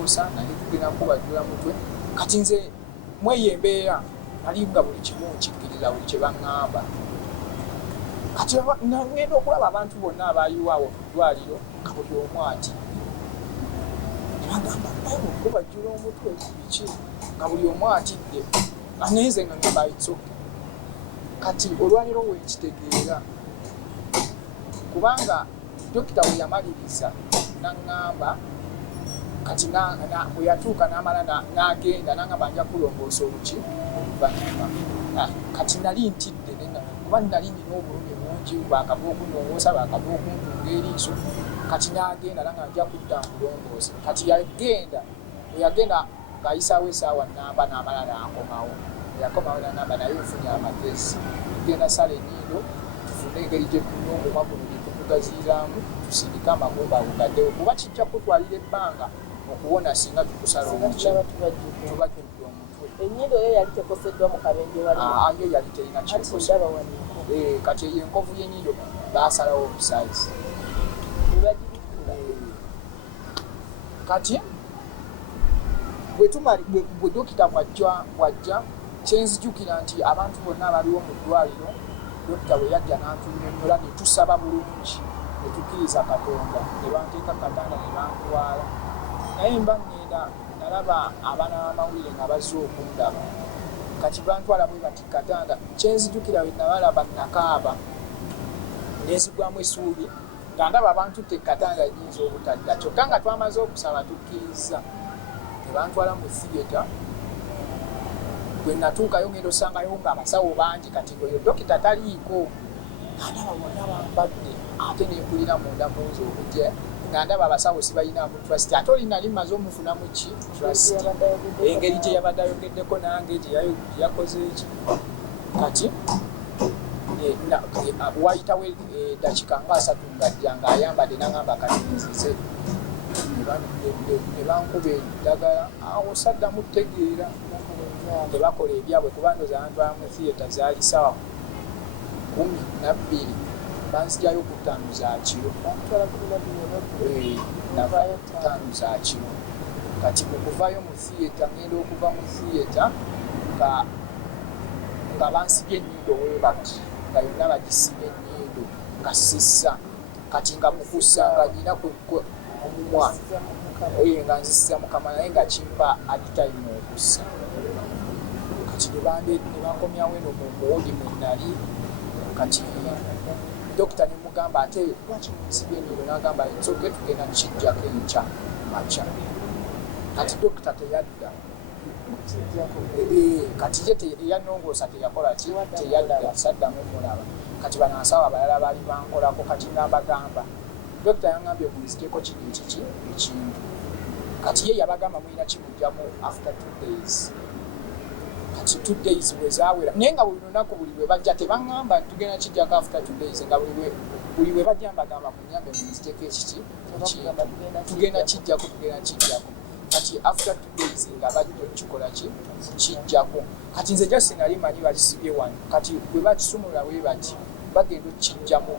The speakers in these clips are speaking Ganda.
kulongoosa naye tugenda kubajjula mutwe kati nze mweyo embeera nali nga buli kimu nkikkiriza buli kye baŋŋamba kati ngenda okulaba abantu bonna abayiwaawo ku ddwaliro nga buli omu ati ne bagamba okubajjula omutwe biki nga buli omu atidde naye nze nga ngamba itsoke kati olwaliro weekitegeera kubanga dokita we yamaliriza naŋŋamba kati bwe yatuuka n'amala n'agenda n'aŋŋamba nja kulongoosa oluki oluvannyuma kati nali ntidde kuba nali nina obulumi bungi bakava okunongoosa bakava okuntunga eriiso kati n'agenda nanga nja kudda nkulongoosa kati yagenda bwe yagenda ng'ayisaawo essaawa nnamba n'amala n'akomawo yakomawo n'agamba naye ofunye amagezi tugenda sala ennyindo tufune engeri gye tulina omumwa guno gye tukugaziiraamu tusindike amagumba agugaddewo kuba kijja kutwalira ebbanga okuwona singa tukusala omuki tubajjudde omutwe. Ennyindo yo yali tekoseddwa mu kabenje wali yo yali terina kikosa kati eyo enkovu y'ennyindo baasalawo obusayizi kati bwe dokita bwajja kyenzijukira nti abantu bonna abaliwo mu ddwaliro dokita bwe yajja n'antunyonnyola ne tusaba bulungi ne tukkiriza Katonda ne banteeka katanda ne bantwala naye mba ngenda nalaba abaana b'amawulire nga bazze okundaba kati bantwala bwe bati katanda kyenzijukira bwe nabalaba nakaaba neezigwamu essuubi nga ndaba abantu tekatanda nyinza obutadda kyokka nga twamaze okusaba tukkiriza ne bantwala mu theatre bwe natuukayo ngenda osangayo ng'abasawo bangi kati ngoyo dokita taliiko nga ndaba bonna bambadde ate neempulira munda munzi obujje nga ndaba abasawo sibalinamu trust ate oli nali maze omufunamu ki trust engeri gye yabadde ayogeddeko nange gye yakoze eki kati wayitawo eddakiika nga 3 ng'ajja ng'ayambadde n'aŋŋamba kati nzize ne bankuba eddagala awo saddamu tegeera ne bakola ebyabwe kuba ndoza bantwala mu theatre zaali sawa 12 banzijayo ku 5 za kiro 5 za kiro kati bwe kuvayo mu theatre ngenda okuva mu theatre nga bansibye ennyindo we bati nga yonna bagisibye ennyindo nga sissa kati nga mukusa nga nyina omumwa nga nzisiza mukama naye nga kimpa aditayimu okussa kati ne bankomyawo eno mu muwodi mwe nali kati dokita ne mugamba ate lwaki munsibye ennyindo n'agamba nsoke tugenda kijjako enkya makya kati dokita teyadda kati ye eyanongoosa teyakola ki teyadda saddamu mulaba kati banansawo abalala baali bankolako kati nambagamba dokita yaŋŋambye munziteko kino ekiki ekintu kati ye yabagamba mulina kimugjamu after 2 days kati 2 days bwe zaawera naye nga buli lunaku buli lwe bajja tebaŋŋamba tugenda kijjako after 2 days nga buli lwe bajja mbagamba munyambe munziteko ekiki tugenda kijjako kati after 2 days nga bajja okikola kijjako kati nze jasi nali manyi bakisibye wano kati bwe bakisumula bwe bati bagenda okijjamu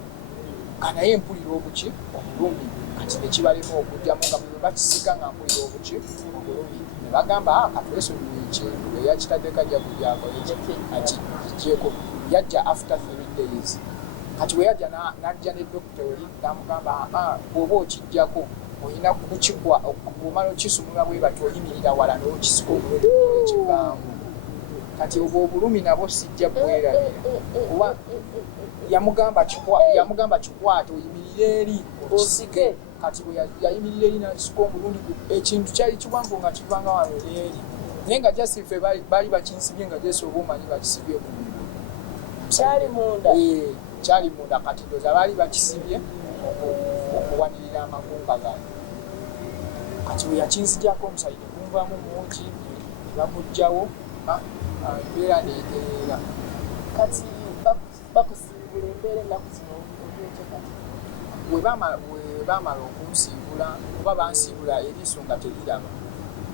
naye mpulira obuki obulumi kati nekibalema okujjamu nga bwe bakisika nga mpulira obuki obulumi ne bagamba katulesonyiwe ekintu eyakitadde kajja kijjeko yajja after 3 days kati bwe yajja n'ajja ne dokita oli namugamba bw'oba okijjako olina kukikwa omala okisumula bwe bati oyimirira wala n'okisika omululu ekivaamu kati obwo obulumi nabo sijja bwerabira kuba yamugamba kikwate oyimirire eri okisike kati bwe yayimirira eri nakisika omulundi ekintu kyali kiwanvu nga kivanga wano eri naye nga jasife baali bakinsibye nga jesi oba omanyi bakisibye kyali munda kati ndoza baali bakisibye okuwanirira amagumba gano kati bwe yakinzijjako omusayidi kunvaamu mungi ne bamugjawo embeera neetereera kati bakusiibula embeera ennaku zino obyekyo kati we baamala okunsiibula kuba bansiibula eriiso nga teriraba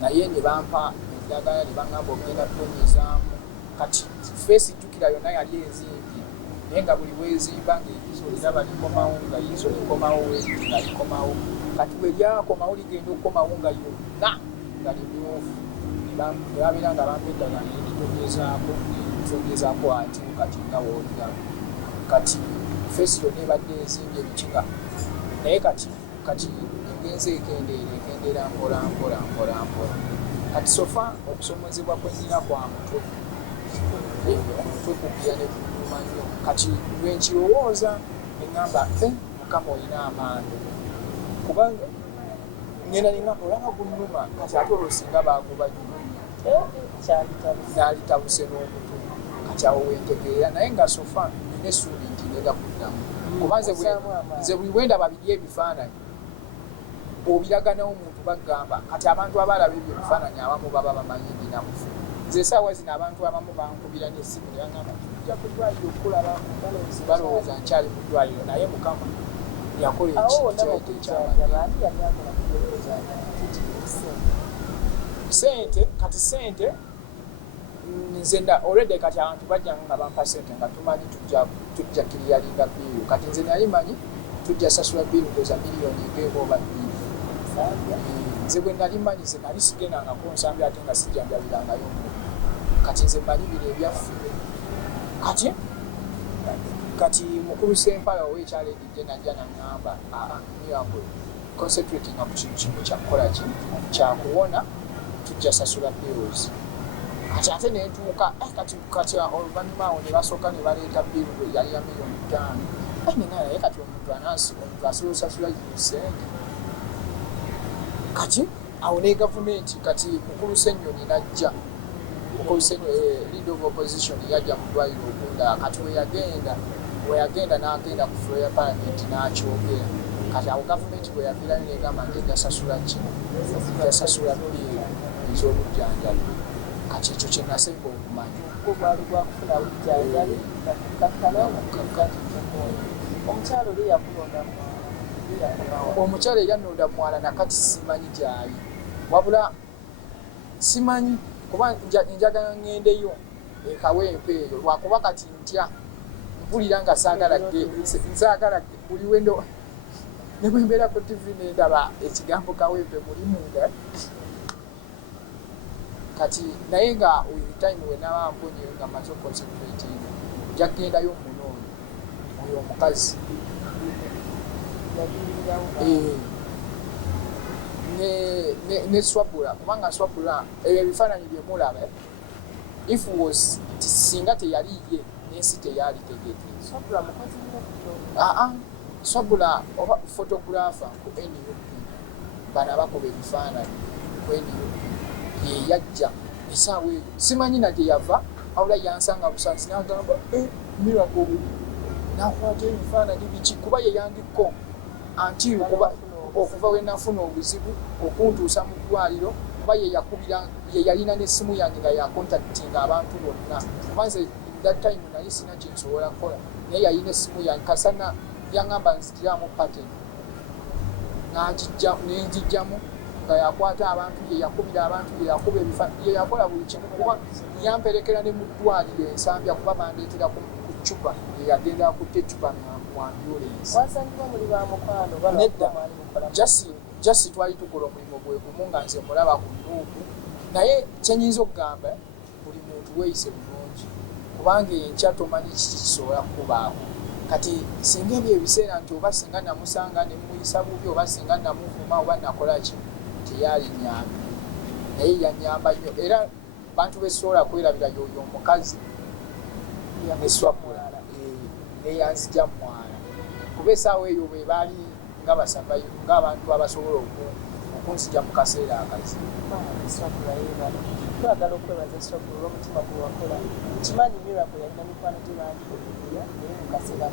naye ne bampa eddagala ne baŋŋamba ogenda tonyezaamu kati feesi jjukira yonna yali enzimbye naye nga buli weezimba ng'eriiso liraba likomawo nga liiso likomawo nga likomawo kati bwe lyakomawo ligenda okukomawo nga yonna nga limyufu ne babeera nga bampa eddagala nityogezaako ati kati nga woolira kati fesito nebadde ezimbye ebikiga naye kati egenze ekendeera mpola kati sofa okusomozebwa kwennyina kwa mutwe omutwe kubbya ne kuluma nnyo kati lwenkirowooza eŋŋamba mukama olina amaanyi kubanga ngenda neŋŋamba olaba gunnuma kati ate olwo singa baaguba nalitabuse n'omutwe kati awo wentegeera naye nga sofa nina essuubi nti ngenda kuddamu kuba nze buli bwendaba biri ebifaananyi obiraganawo omuntu bagamba kati abantu abalaba ebyo ebifaananyi abamu baba bamanyi binamufu nze esaawa zino abantu abamu bankubira n'essimu ne bagamba tujja ku ddwaliro okulaba balowooza nkyali mu ddwaliro naye mukama yakola ekintu sente nze olwedde kati abantu bajjanga nga bampa sente nga tumanyi tujja kiriyalinga biiru kati nze nali manyi tujja sasula biiru ndoza miliyoni egeeba oba bbiri nze bwe nali manyi ze nali sigendangako nsambi ate nga sijjanjabirangayo omuntu kati nze manyi bino ebyaffe kati mukulu sempala ow'ekyaledi najja naŋŋamba niyambwe concentratinga ku kintu kimu kyakukola ki kyakuwona tujja sasula bills kati ate nentuuka kati oluvannyuma awo ne basooka ne baleeta biiru yali ya miliyoni 5 naye kati omuntu asobola osasula sente kati awo ne gavumenti kati mukulu Ssenyonyi najja leader of opposition yajja mu ddwaliro okunda kati weyagenda n'agenda ku floor ya parliament n'akyogera kati awo gavumenti bwe yaviirayo negamba nti ejasasula biiru ez'obujjanjabi kati ekyo kye nasemba okumanya gwali gwakufuna bujjanjabi nakukakkana omukyalo oli yakulonda omukyalo eyanonda mwala nakati simanyi gyali wabula simanyi kuba njagala ngendeyo ekawempe eyo lwakuba kati ntya mpulira nga nsaagala buli wendo ne bwe mbeera ku TV nendaba ekigambo kawempe mulimunda kati naye nga time wenaba mponyeyo nga maze oconcentrating njagendayo munoonyo oyo omukazi ne swabula kubanga swabula ebyo ebifaananyi byemulaba if was singa teyaliye n'ensi teyali tegete swabula oba photographer ku NUP bana bakuba ebifaananyi ku NUP yeyajja esaawa eyo simanyi nate yava wabula yansanga busansi n'agamba miracle nakwata ebifaananyi biki kuba yeyandikko anti okuva we nafuna obuzibu okuntuusa mu ddwaliro kuba yeyalina n'essimu yange nga yakontaktinga abantu bonna kubanze that time nali sina kyensobola kukola naye yalina essimu yange kasana yaŋŋamba nzitiramu pattern nenjijjamu nga yakwata abantu yeyakubira abantu yeyakuba ebifaananyi yeyakola buli kimu kuba yamperekera ne mu ddwaliro ensambya kuba bandeetera ku ccupa yeyagenda akutta eccupa mu ambulance nedda jasi twali tukola omulimu gwe gumu nga nze mulaba ku nnuuku naye kyenyinza okugamba buli muntu weeyise bulungi kubanga enkya tomanyi kiki kisobola kukubaako kati singa ebyo ebiseera nti oba singa namusanga ne muyisa bubi oba singa namuvuma oba nakola ki teyali nyambi naye yanyamba nnyo era bantu besobola kwerabira yoyo omukazi neswapula neyanzija mwala kuba esaawa eyo bwe baali nga basabayo ng'abantu abasobola okunzija mu kaseera akazibu twagala okwebaza swabula olw'omutima gwe wakola kimanyi miracle yalina mikwano tebangi naye mu kaseera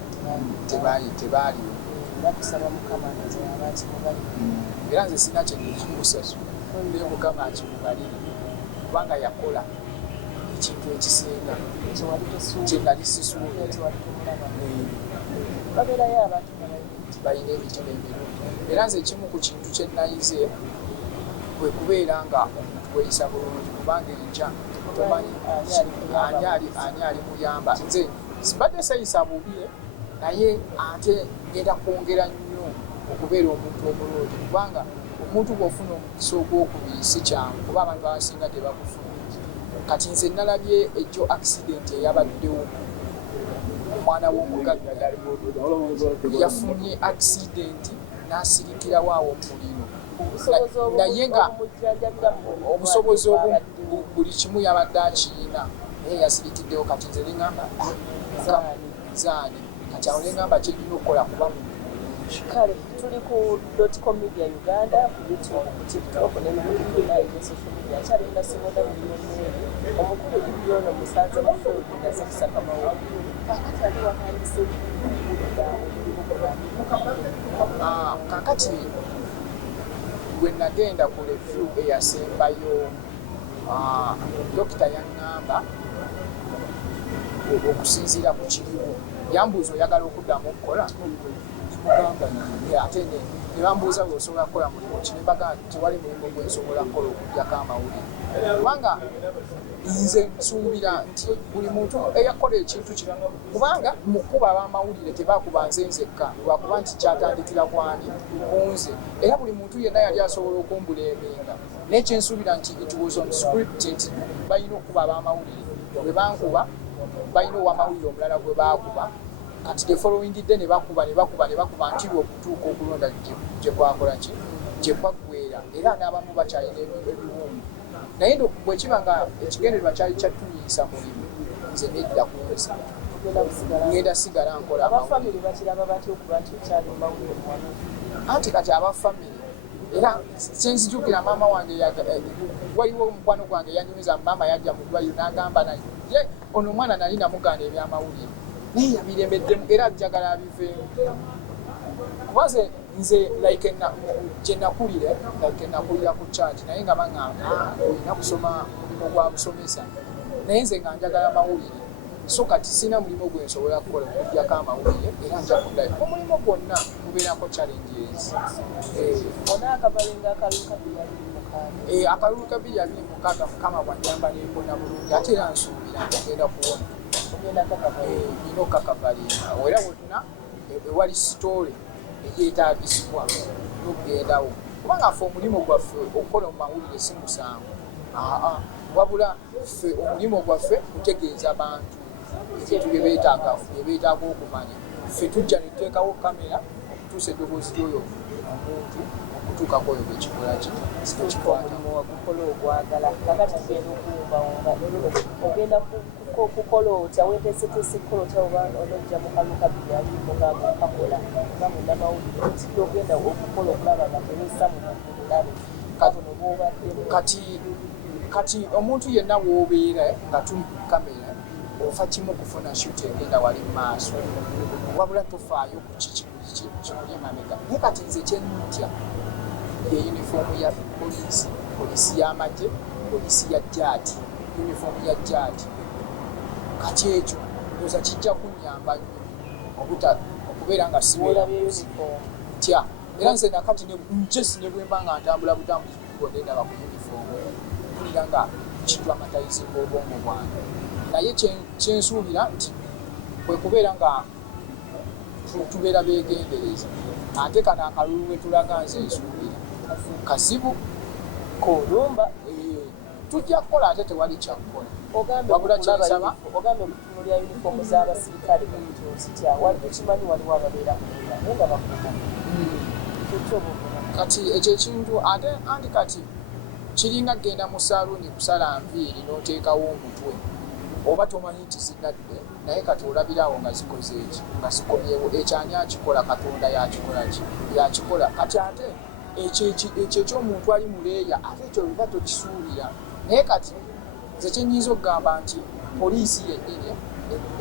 tebaaliyo era tusaba mukama nze aba kimubali era nze sina kyenmusasula naye mukama akimubalire kubanga yakola ekintu ekisinga kyenali sisuubira babeerayo abantu balina emitima emirungi era nze ekimu ku kintu kyenayize bwe kubeera nga omuntu weeyisa bulungi kubanga enkya tomanyi ani ali muyamba nze sibadde seeyisa bubi naye ate ngenda kwongera nnyo okubeera omuntu omulungi kubanga omuntu bw'ofuna omukisa ogwokubiri si kyangu kuba abantu abasinga tebakufuna. Kati nze nalabye ejjo accident eyabaddewo omwana w'omugagga yafunye accident n'asirikirawo awo muliro naye nga obusobozi buli kimu yabadde akiyina naye yasirikiddewo. Kati nze neŋŋamba zaani kati awo neŋŋamba kyerina okukola kuba kale tuli ku .com media Uganda ku YouTube ku TikTok ne mu social media kyalina sibona miliyoni omukulu ibyono musanze mu Florida zakusaka mawulire akatali wakandise kakati bwe nagenda ku review eyasembayo dokita yaŋŋamba okusinziira ku kiriwo yambuuza oyagala okuddamu okukola ate nebambuuza bweosobola kukola mulimu ki nembaga tewali mulimu gwensobola kukola okugyako amawulire kubanga nze nsuubira nti buli muntu eyakola ekintu kino kubanga mukuba ab'amawulire tebakuba nze nzekka lwakuba nti kyatandikira kwani kunze era buli muntu yenna yali asobola okumbuleemenga naye kyensuubira nti it was on scripted balina okuba ab'amawulire bwe bankuba balina ow'amawulire omulala gwe baakuba kati the following day ne bakuba nti okutuuka okulonda gye kwakola ki gye kwaggweera era n'abamu bakyalina ebiwumbu naye bwekiba nga ekigendererwa kyali kyattunyisa mulimu nze nedda kunze ngenda sigala nkola anti kati abafamire era kyenzijukira maama wange waliwo omukwano gwange yanyumiza maama yajja mu ddwaliro n'agamba naye ono omwana nali namugaana ebyamawulire naye yabiremeddemu era njagala abiveemu kubaze nze gye nakulira ku charge naye nga baŋŋamba olina kusoma mulimu gwa busomesa naye nze nga njagala mawulire so kati sina mulimu gwe nsobola kukola okugyako amawulire era nja kuddayo omulimu gwonna gubeerako challenges. Akalulu ka 2026 mukama bw'anyamba n'embona bulungi ate era nsuubira ngenda kuwona nina okakabalinga era wonna ewali sitole eyeetaagisibwa n'okugendawo kubanga ffe omulimu gwaffe okukola mu mawulire si musango wabula ffe omulimu gwaffe kutegeeza bantu ebintu bye beetaaga okumanya ffe tujja ne tuteekawo kamera okutuusa eddoboozi lyoyo omuntu okutuukako oyo bwekikola omulimu wagukola ogwagala kakati genda okuwumbawumba ogenda kukola otya weeteeseteese kukola otya oba onojja mu kalulu kabiri alimu ngaagokakola nga munnamawulire nti ogenda okukola okulaba nga teweesa mu mulabe katono bwobaddemu kati omuntu yenna w'obeera nga tuli ku kamera ofa kimu kufuna shoot egenda wali mu maaso wabula tofaayo ku kimuli emabega naye kati nze kyennutya ye yunifoomu ya poliisi y'amagye poliisi ya jaati yunifoomu ya jaati kati ekyo ndowooza kijja kunnyamba nnyo okubeera nga sibeeratya era nze nakati njesi ne bwe mba nga ntambula butambuzi bwonna endaba ku yunifoomu mpulira nga kitwamatayizinga obwongo bwange naye kyensuubira nti kwe kubeera nga tubeera beegendereza ate kano akalulu we tulaga nze nsuubira kazibu kolumba tujja kukola ate tewali kyakkola wabula kyensaba ogambe okutunulya yunifoomu z'abasirikale kitya kimanyi waliwo ababeera naye nga bakuma kati ekyo ekintu ate anti kati kiringa genda mu saaluuni kusala nviiri n'oteekawo omutwe oba tomanyi nti zinadde naye kati olabirawo nga zikoze eki nga zikomyewo ekyani akikola katonda yakikola kati ate ekyo ekyomuntu ali muleeya ate ekyo biba tokisuubira naye kati nze kyenyinza okugamba nti poliisi yennyini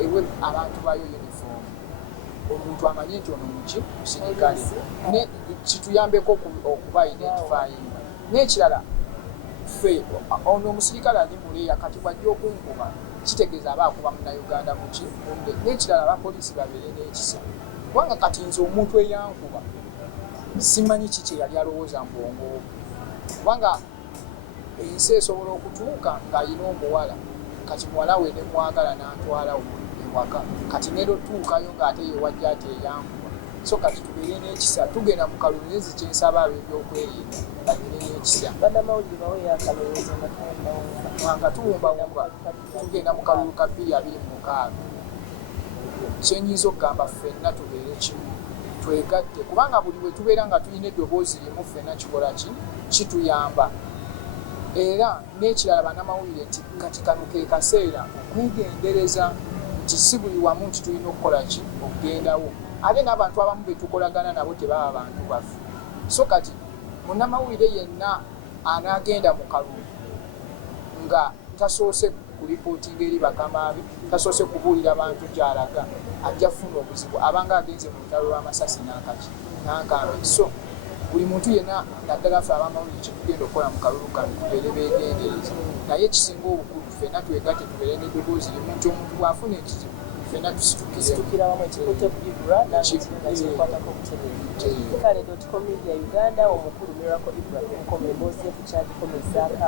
ewe abantu bayo yunifoomu omuntu amanye nti ono muki musirikale kituyambeko okuba identifyinga n'ekirala ffe ono omusirikale ali muleeya kati bwajja okunkuba kitegeeza aba akuba munnayuganda muki munde n'ekirala abapoliisi babeere n'ekisa kubanga kati nze omuntu eyankuba simanyi kiki yali alowooza mu bwongo kubanga ensi esobola okutuuka ng'alina omuwala kati muwala we ne mwagala n'antwala ewaka kati nero tuukayo ng'ate ye wajja ati eyankuba so kati tubeere n'ekisa tugenda mu kalowezi kyensaba ab'ebyokwerinda babeere n'ekisa bannamawulire baweyo akalowoozo nga tuwumbawumba tugenda mu kalulu ka 2026 kyenyinza okugamba ffenna tubeere kimu twegatte kubanga buli bwe tubeera nga tulina eddoboozi limu ffenna kikola ki kituyamba era n'ekirala bannamawulire nti kati kano ke kaseera okwegendereza nti si buli wamu nti tulina okukola ki okugendawo ate n'abantu abamu betukolagana nabo tebaba bantu baffe so kati munnamawulire yenna anaagenda mu kalulu nga tasoose kuripootinga eri bakamaabe tasoose kubuulira bantu gy'alaga ajja kufuna obuzibu abanga agenze mu lutalo lw'amasasi n'akambe so buli muntu yenna naddala ffe abamawulire kyetugenda okukola mu kalulu kano tubeere beegendereza naye kisinga obukulu ffenna twegatte tubeere n'eddoboozi limu nti omuntu bw'afuna ekizibu ffenna tusitukira wamu ekikutte kubibula nakikwatako obutereevu kale .com media uganda omukulu Miracle Ibrahim komemboozi ku kyagikomezzaako